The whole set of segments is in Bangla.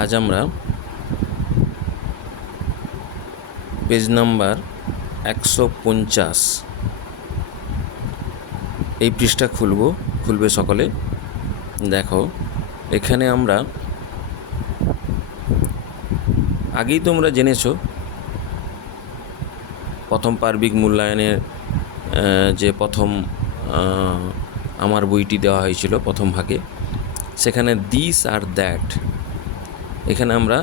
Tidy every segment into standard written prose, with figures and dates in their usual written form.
আজ আমরা পেজ নাম্বার 150 এই পৃষ্ঠা খুলবে সকলে। দেখো, এখানে আমরা আগেই তোমরা জেনেছো প্রথম পার্বিক মূল্যায়নের যে প্রথম আমার বইটি দেওয়া হয়েছিল প্রথম ভাগে, সেখানে দিস আর দ্যাট, এখানে আমরা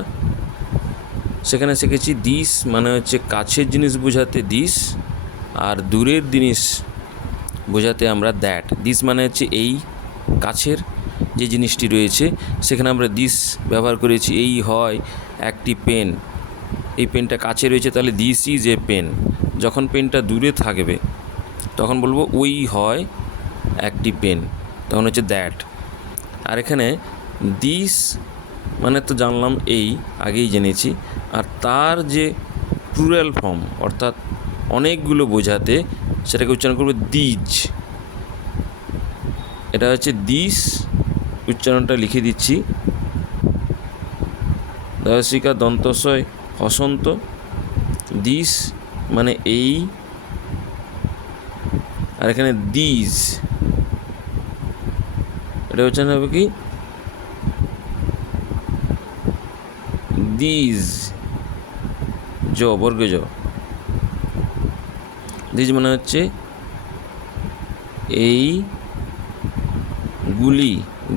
সেখানে শিখেছি দিস মানে হচ্ছে কাছের জিনিস বোঝাতে দিস, আর দূরের জিনিস বোঝাতে আমরা দ্যাট। দিস মানে হচ্ছে এই কাছের যে জিনিসটি রয়েছে, সেখানে আমরা দিস ব্যবহার করেছি। এই হয় একটি পেন, এই পেনটা কাছে রয়েছে, তাহলে দিস ইজ এ পেন। যখন পেনটা দূরে থাকবে তখন বলবো ওই হয় একটি পেন, তখন হচ্ছে দ্যাট। আর এখানে দিস মানে তো জানলাম, এই আগেই জেনেছি। আর তার যে প্লুরাল ফর্ম অর্থাৎ অনেকগুলো বোঝাতে, সেটাকে উচ্চারণ করবো দিজ। এটা হচ্ছে দিস, উচ্চারণটা লিখে দিচ্ছি। দশিকা দন্তস্বয় হসন্ত, দিস মানে এই, আর এখানে দিজ, এটা উচ্চারণ হবে কি দিজ, জ বর্গ জ। দিজ মানে হচ্ছে এই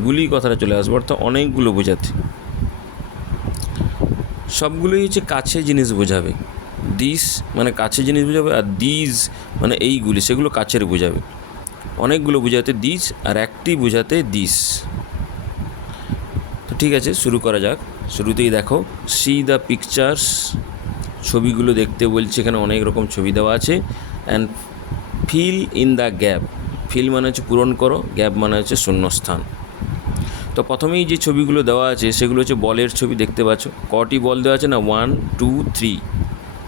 গুলি কথাটা চলে আসবে, অর্থাৎ অনেকগুলো বোঝাতে। সবগুলোই হচ্ছে কাছে জিনিস বোঝাবে। দিস মানে কাছে জিনিস বোঝাবে, আর দিজ মানে এইগুলি, সেগুলো কাছের বোঝাবে। অনেকগুলো বোঝাতে দিস, আর একটি বোঝাতে দিস। তো ঠিক আছে, শুরু করা যাক। শুরুতেই দেখো, সি দ্য পিকচার্স, ছবিগুলো দেখতে বলছে। এখানে অনেক রকম ছবি দেওয়া আছে। And fill in the gap, fill মানে হচ্ছে পূরণ করো, গ্যাপ মানে হচ্ছে শূন্যস্থান। তো প্রথমেই যে ছবিগুলো দেওয়া আছে সেগুলো হচ্ছে বলের ছবি, দেখতে পাচ্ছ। কটি বল দেওয়া আছে না, 1 2 3,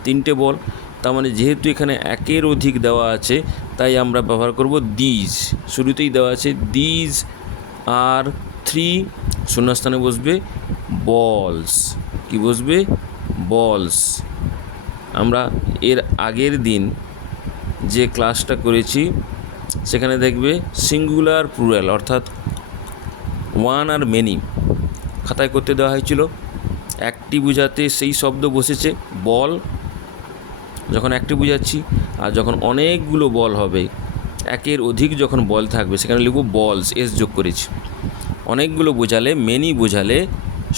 তিনটে বল। তার মানে যেহেতু এখানে একের অধিক দেওয়া আছে, তাই আমরা ব্যবহার করব দিজ। শুরুতেই দেওয়া আছে দিজ আর 3, শূন্যস্থানে বসবে বলস। কি বসবে? বলস। আমরা এর আগের দিন যে ক্লাসটা করেছি সেখানে দেখবে সিঙ্গুলার প্লুরাল অর্থাৎ ওয়ান আর মেনি খাতায় করতে দেওয়া হয়েছিল। একটি বোঝাতে সেই শব্দ বসেছে বল, যখন একটি বোঝাচ্ছি। আর যখন অনেকগুলো বল হবে, একের অধিক যখন বল থাকবে, সেখানে লিখব বলস, এস যোগ করেছি। অনেকগুলো বোঝালে, মেনি বোঝালে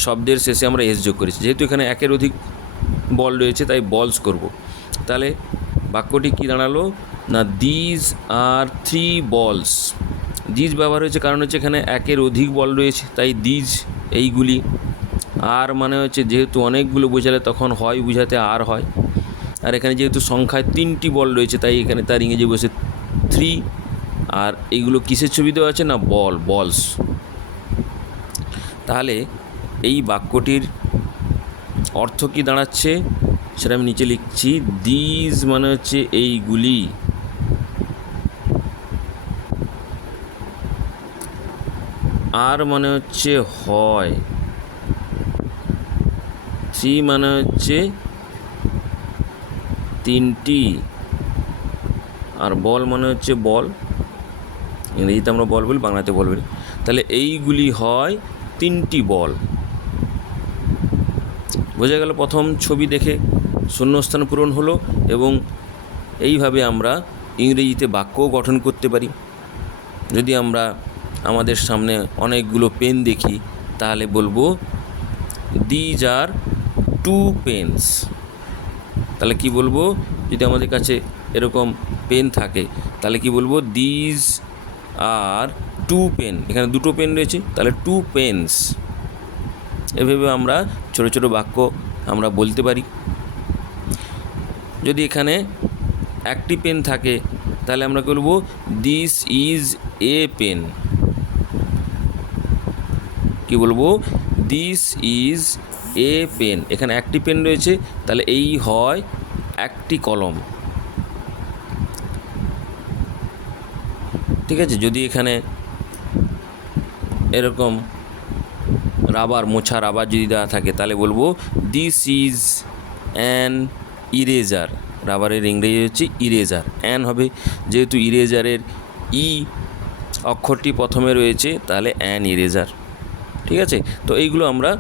শব্দের শেষে আমরা এস যোগ করেছি। যেহেতু এখানে একের অধিক বল রয়েছে, তাই বলস করব। তাহলে বাক্যটি কী দাঁড়ালো না, দিজ আর 3 বলস। দিজ ব্যবহার হয়েছে কারণ হচ্ছে এখানে একের অধিক বল রয়েছে, তাই দিজ এইগুলি। আর মানে হচ্ছে যেহেতু অনেকগুলো বোঝালে তখন হয় বোঝাতে আর হয়। আর এখানে যেহেতু সংখ্যায় 3টি বল রয়েছে, তাই এখানে তার ইংরেজি বসে 3। আর এইগুলো কিসের ছবি দেওয়া আছে না, বলস। তাহলে এই বাক্যটির অর্থ কী দাঁড়াচ্ছে সেটা আমি নিচে লিখছি। দিজ মানে হচ্ছে এইগুলি, আর মানে হচ্ছে হয়, 3 মানে হচ্ছে 3টি, আর বল মানে হচ্ছে বল। ইংরেজিতে আমরা বল বলি, বাংলাতে বল বলি। তাহলে এইগুলি হয় 3টি বল। বোঝা গেল? প্রথম ছবি দেখে শূন্যস্থান পূরণ হলো, এবং এইভাবে আমরা ইংরেজিতে বাক্যও গঠন করতে পারি। যদি আমরা আমাদের সামনে অনেকগুলো পেন দেখি, তাহলে বলবো দিজ আর 2 পেনস। তাহলে কি বলবো? যদি আমাদের কাছে এরকম পেন থাকে, তাহলে কি বলবো? These are 2 pen. এখানে 2টো পেন রয়েছে, তাহলে 2 পেনস। এভাবে আমরা ছোটো ছোটো বাক্য আমরা বলতে পারি। যদি এখানে একটি পেন থাকে, তাহলে আমরা কি বলবো? This is a pen. কি বলবো? This is a pen. এখানে একটি পেন রয়েছে, তাহলে এই হয় একটি কলম। ঠিক আছে? যদি এখানে এরকম রাবার, মোছা রাবার যদি দেওয়া থাকে তাহলে বলবো দিস ইজ অ্যান ইরেজার। রাবারের ইংরেজি হচ্ছে ইরেজার, অ্যান হবে, যেহেতু ইরেজারের ই অক্ষরটি প্রথমে রয়েছে তাহলে অ্যান ইরেজার। ঠিক আছে, তো এইগুলো আমরা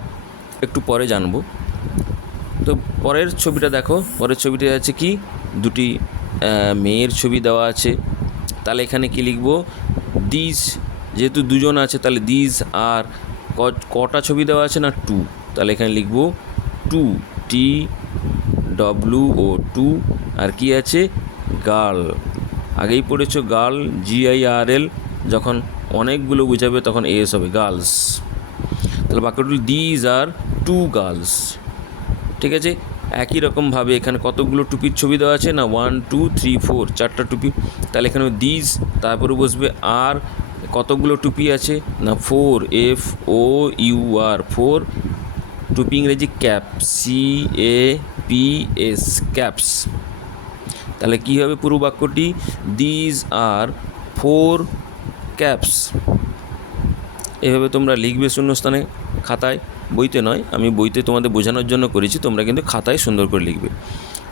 একটু পরে জানবো। তো পরের ছবিটা দেখো, পরের ছবিটা আছে কি, দুটি মেয়ের ছবি দেওয়া আছে। তাহলে এখানে কি লিখবো, দিস, যেহেতু দুজন আছে তাহলে দিস আর কটা ছবি দেওয়া আছে না 2, তাহলে এখানে লিখবো 2, TWO 2। আর কি আছে, গার্ল, আগেই পড়েছো গার্ল, GIRL, যখন অনেকগুলো বুঝাবে তখন এস হবে, গার্লস। তাহলে বাক্যটি দিজ আর 2 গার্লস। ঠিক আছে, একই রকমভাবে এখানে কতগুলো টুপির ছবি দেওয়া আছে না 1 2 3 4, 4টা টুপি। তাহলে এখানে দিজ, তারপরে বসবে আর, কতগুলো টুপি আছে না 4, FOUR 4, টুপি ইংরেজি ক্যাপ, CAPS, ক্যাপস। তাহলে কী হবে পুরো বাক্যটি, দিজ আর 4 ক্যাপস। এভাবে তোমরা লিখবে শূন্যস্থানে খাতায়, বইতে নয়, আমি বইতে তোমাদের বোঝানোর জন্য করেছি, তোমরা কিন্তু খাতায় সুন্দর করে লিখবে।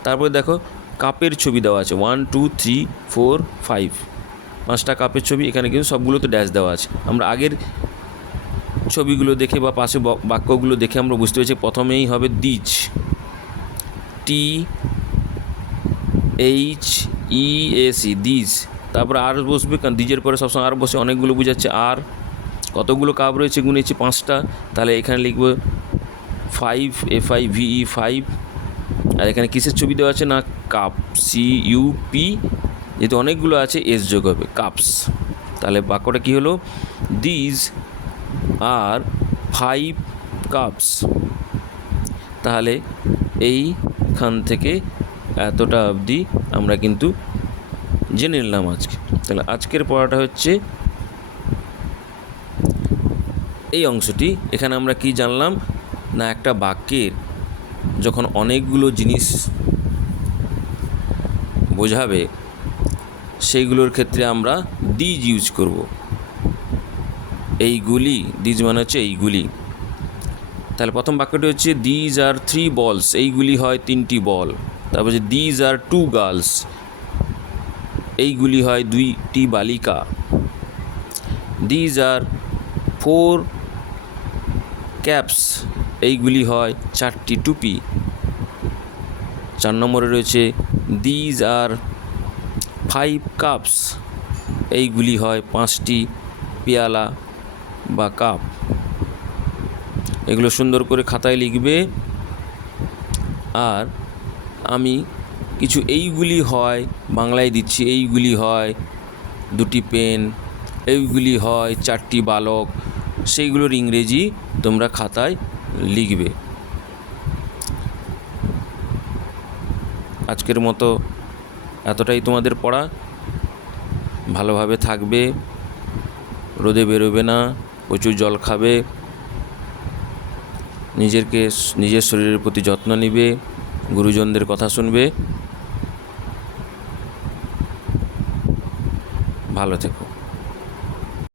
তারপরে দেখো কাপের ছবি দেওয়া আছে 1 2 3 4 5, 5টা কাপের ছবি, এখানে কিন্তু সবগুলোতে ড্যাশ দেওয়া আছে। আমরা আগের ছবিগুলো দেখে বা পাশে বাক্যগুলো দেখে আমরা বুঝতে পেরেছি প্রথমেই হবে দিজ, THEAC, দিজ। তারপরে আর বসবে, কারণ দিজের পরে সবসময় আর বসে, অনেকগুলো বোঝাচ্ছে আর। কতগুলো কাপ রয়েছে গুনেছি 5টা, তাহলে এখানে লিখব 5, FIVE 5। আর এখানে কিসের ছবি দেওয়া আছে না কাপ, CUP, যেহেতু অনেকগুলো আছে এস যোগ হবে, কাপস। তাহলে বাক্যটা কী হলো, দিজ আর 5 কাপস। তাহলে এইখান থেকে এতটা অবধি আমরা কিন্তু জেনে নিলাম আজকে। তাহলে আজকের পড়াটা হচ্ছে এই অংশটি। এখানে আমরা কি জানলাম না, একটা বাক্যের যখন অনেকগুলো জিনিস বোঝাবে সেইগুলোর ক্ষেত্রে আমরা দিজ ইউজ করব। এইগুলি, দিজ মানে হচ্ছে এইগুলি। তাহলে প্রথম বাক্যটি হচ্ছে দিজ আর 3 বলস, এইগুলি হয় 3টি বল। তারপর হচ্ছে দিজ আর 2 গার্লস, এইগুলি হয় 2টি বালিকা। দিজ আর 4 ক্যাপস, এইগুলি হয় 4টি টুপি। 4 নম্বরে রয়েছে দিজ আর 5 কাপস, এইগুলি হয় 5টি পেয়ালা বা কাপ। এগুলো সুন্দর করে খাতায় লিখবে। আর আমি কিছু এইগুলি হয় বাংলায় দিচ্ছি, এইগুলি হয় 2টি পেন, এইগুলি হয় 4টি বালক, সেইগুলোর ইংরেজি তোমরা খাতায় লিখবে। আজকের মতো এতটাই তোমাদের পড়া। ভালোভাবে থাকবে, রোদে বেরোবে না, প্রচুর জল খাবে, নিজের শরীরের প্রতি যত্ন নিবে, গুরুজনদের কথা শুনবে। ভালো থেকো।